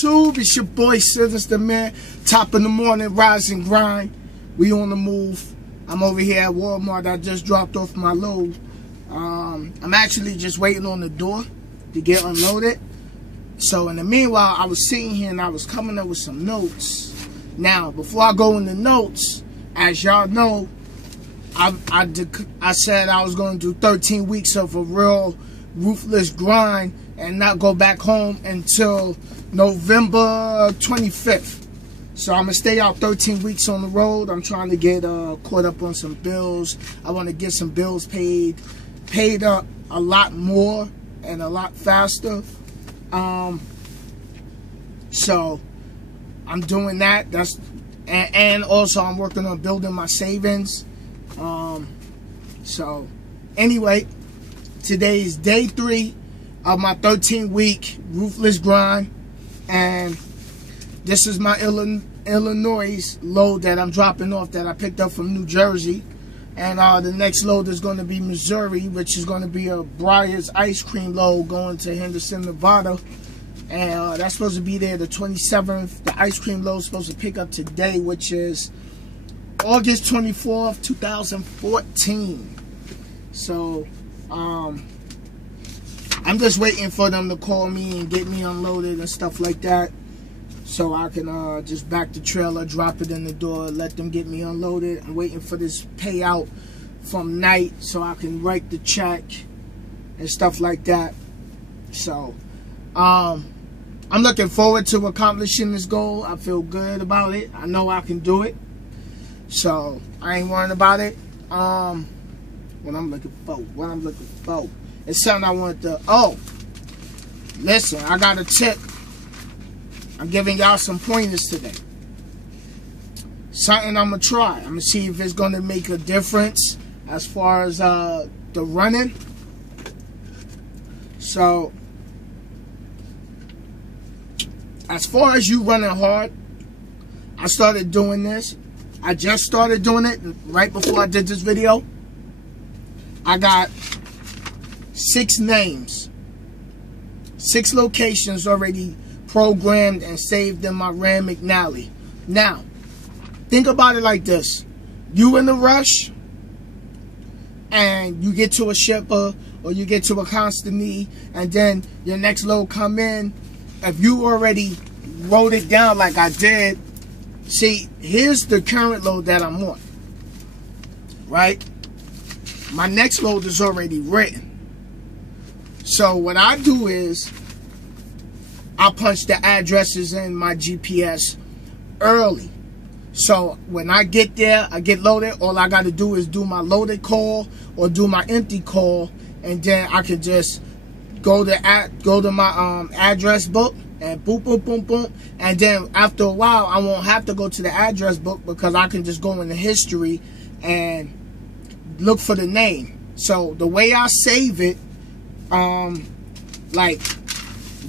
YouTube? It's your boy Sinister, man. Top of the morning, rise and grind. We on the move. I'm over here at Walmart. I just dropped off my load. I'm actually just waiting on the door to get unloaded. So in the meanwhile, I was sitting here and I was coming up with some notes. Now, before I go in the notes, as y'all know, I said I was going to do 13 weeks of a real ruthless grind and not go back home until November 25th. So I'm going to stay out 13 weeks on the road. I'm trying to get caught up on some bills. I want to get some bills paid up a lot more and a lot faster. So I'm doing that. And also I'm working on building my savings. So anyway, today is day 3 of my 13-week ruthless grind, and this is my Illinois load that I'm dropping off that I picked up from New Jersey. And the next load is going to be Missouri, which is going to be a Breyers ice cream load going to Henderson, Nevada. And that's supposed to be there the 27th. The ice cream load is supposed to pick up today, which is August 24th, 2014. So, I'm just waiting for them to call me and get me unloaded and stuff like that. So I can just back the trailer, drop it in the door, let them get me unloaded. I'm waiting for this payout from night so I can write the check and stuff like that. So, I'm looking forward to accomplishing this goal. I feel good about it. I know I can do it. So I ain't worrying about it. What I'm looking for. It's something I want to. Oh, listen, I got a tip. I'm giving y'all some pointers today. Something I'm gonna try. I'm gonna see if it's gonna make a difference as far as the running. So, as far as you running hard, I started doing this. I just started doing it right before I did this video. I got 6 names, 6 locations already programmed and saved in my Rand McNally. Now, think about it like this. You in a rush and you get to a shipper or you get to a consignee and then your next load come in. If you already wrote it down like I did, see, here's the current load that I'm on, right? My next load is already written. So what I do is I punch the addresses in my GPS early. So when I get there, I get loaded. All I got to do is do my loaded call or do my empty call, and then I can just go to my address book and boom, boom, boom, boom. And then after a while, I won't have to go to the address book because I can just go in the history and look for the name. So the way I save it, like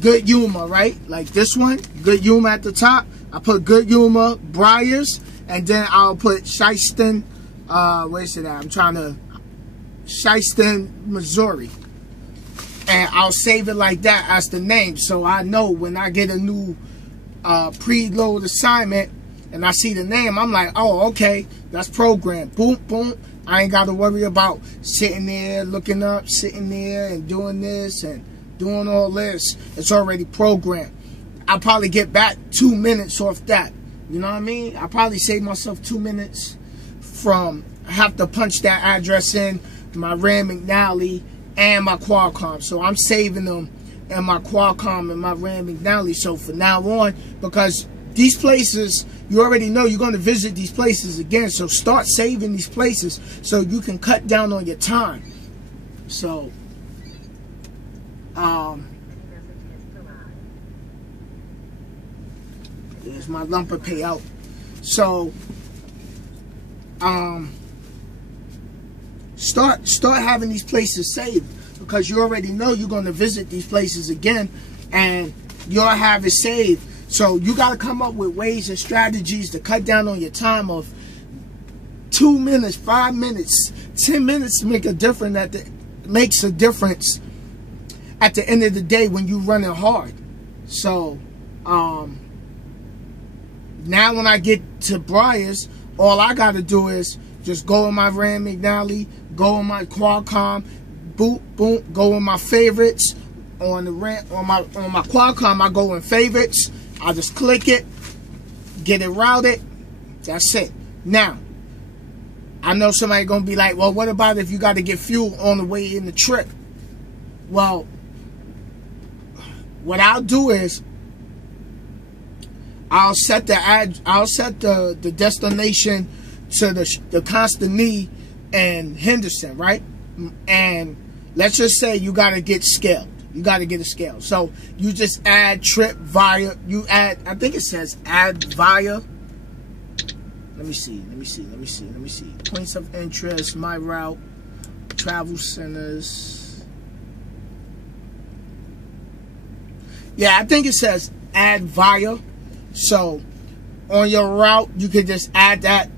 Good Humor, right? Like this one, Good Humor at the top. I put Good Humor, Breyers, and then I'll put Shyston, where's it at? I'm trying to, Shyston, Missouri. And I'll save it like that as the name. So I know when I get a new preload assignment and I see the name, I'm like, oh, okay, that's programmed. Boom, boom. I ain't got to worry about sitting there, looking up, sitting there and doing this and doing all this. It's already programmed. I'll probably get back 2 minutes off that. You know what I mean? I'll probably save myself 2 minutes from have to punch that address in, my Rand McNally and my Qualcomm. So I'm saving them in my Qualcomm and my Rand McNally. So for now on, because these places, you already know you're going to visit these places again. So start saving these places so you can cut down on your time. So, there's my lumper payout. So, start having these places saved because you already know you're going to visit these places again and you'll have it saved. So you got to come up with ways and strategies to cut down on your time of 2 minutes, 5 minutes, 10 minutes make a difference makes a difference at the end of the day when you're running hard. So Now when I get to Briars, all I got to do is just go in my Rand McNally, go in my Qualcomm, boop, boom, go in my favorites. On my Qualcomm, I go in favorites. I just click it, get it routed. That's it. Now, I know somebody gonna be like, well, what about if you got to get fuel on the way in the trip? Well, what I'll do is I'll set the destination to the Constantine and Henderson, right? And let's just say you got to get scaled. You got to get a scale. So you just add trip via. You add. I think it says add via. Let me see. Points of interest, my route, travel centers. Yeah, I think it says add via. So on your route, you can just add that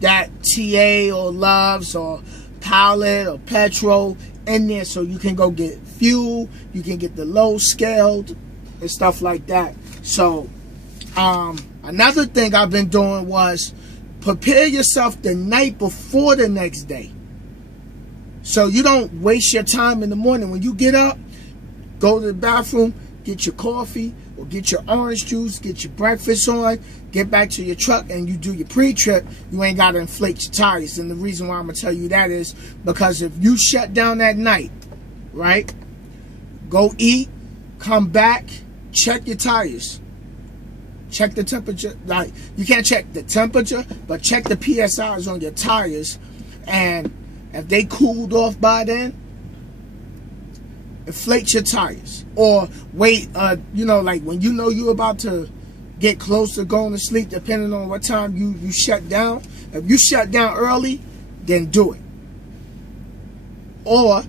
TA or Loves or Pilot or Petrol in there, so you can go get fuel. You can get the low scaled and stuff like that. So another thing I've been doing was prepare yourself the night before the next day, so you don't waste your time in the morning. When you get up, go to the bathroom, get your coffee or get your orange juice, get your breakfast on, get back to your truck, and you do your pre-trip. You ain't got to inflate your tires. And the reason why I'm going to tell you that is because if you shut down that night, right, go eat, come back, check your tires. Check the temperature. Like, you can't check the temperature, but check the PSIs on your tires. And if they cooled off by then, inflate your tires. Or wait, like when you know you're about to get close to going to sleep, depending on what time you shut down. If you shut down early, then do it. Or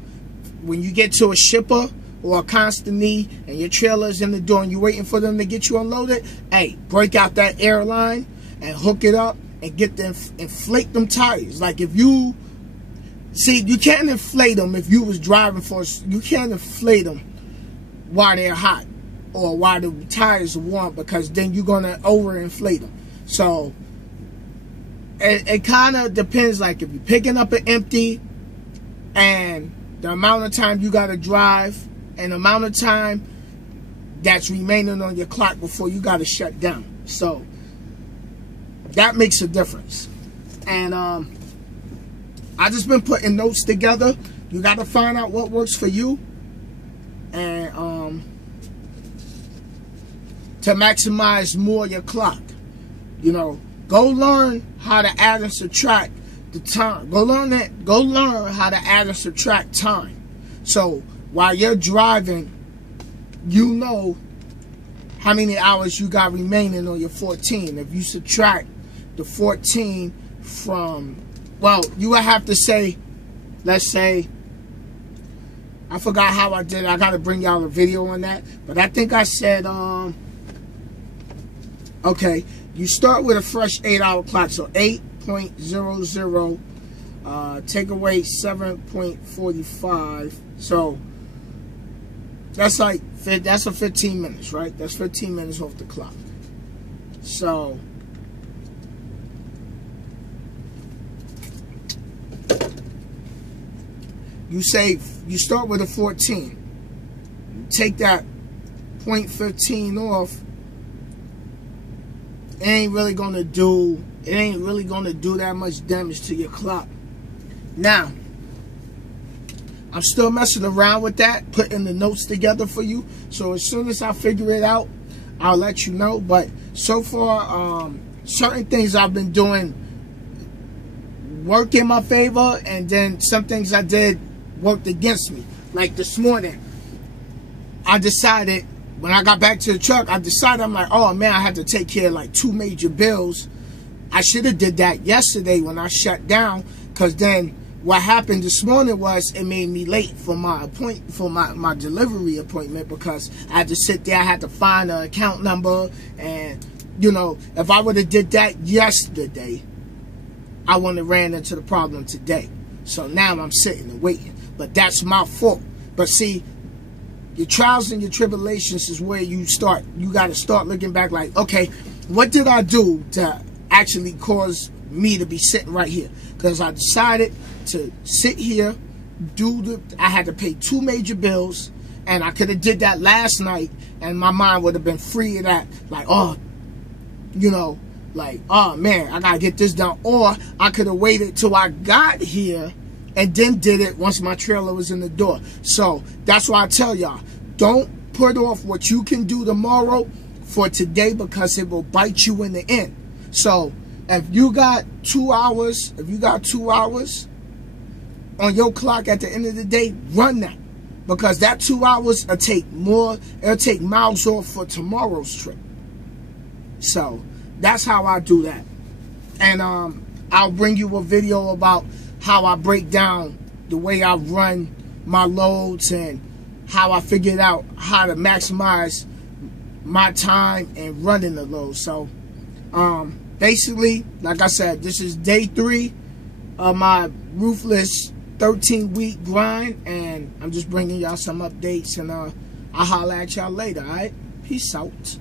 when you get to a shipper or a consignee and your trailer's in the door and you're waiting for them to get you unloaded, hey, break out that airline and hook it up and get them, inflate them tires. Like if you see, you can't inflate them if you was driving you can't inflate them while they're hot or while the tires are warm, because then you're gonna overinflate them. So it kind of depends. Like if you're picking up an empty, and the amount of time you gotta drive, and the amount of time that's remaining on your clock before you gotta shut down. So that makes a difference. And I just been putting notes together. You got to find out what works for you, and to maximize more your clock. You know, go learn how to add and subtract the time. Go learn how to add and subtract time. So while you're driving, you know how many hours you got remaining on your 14. If you subtract the 14 from, well, you would have to say, let's say, I forgot how I did it. I got to bring y'all a video on that. But I think I said, okay, you start with a fresh 8-hour clock. So 8.00, take away 7.45. So that's like, that's a 15 minutes, right? That's 15 minutes off the clock. So you start with a 14. You take that 0.15 off. It ain't really gonna do that much damage to your clock. Now, I'm still messing around with that, putting the notes together for you. So as soon as I figure it out, I'll let you know. But so far, certain things I've been doing work in my favor, and then some things I did worked against me. Like this morning, I decided, when I got back to the truck, I'm like, oh man, I had to take care of like 2 major bills. I should have did that yesterday when I shut down, because then what happened this morning was it made me late for my my delivery appointment, because I had to sit there, I had to find an account number, and you know, if I would have did that yesterday, I wouldn't have ran into the problem today. So now I'm sitting and waiting. But that's my fault. But see, your trials and your tribulations is where you got to start looking back like, okay, what did I do to actually cause me to be sitting right here? Because I decided to sit here, I had to pay 2 major bills, and I could have did that last night, and my mind would have been free of that, like, oh, you know, like, oh man, I gotta get this done. Or I could have waited till I got here and then did it once my trailer was in the door. So that's why I tell y'all, don't put off what you can do tomorrow for today, because it will bite you in the end. So if you got 2 hours, on your clock at the end of the day, run that. Because that 2 hours will take miles off for tomorrow's trip. So that's how I do that. And I'll bring you a video about how I break down the way I run my loads and how I figured out how to maximize my time and running the load. So basically, like I said, this is day 3 of my Ruthless 13-week grind, and I'm just bringing y'all some updates, and I'll holler at y'all later. All right, peace out.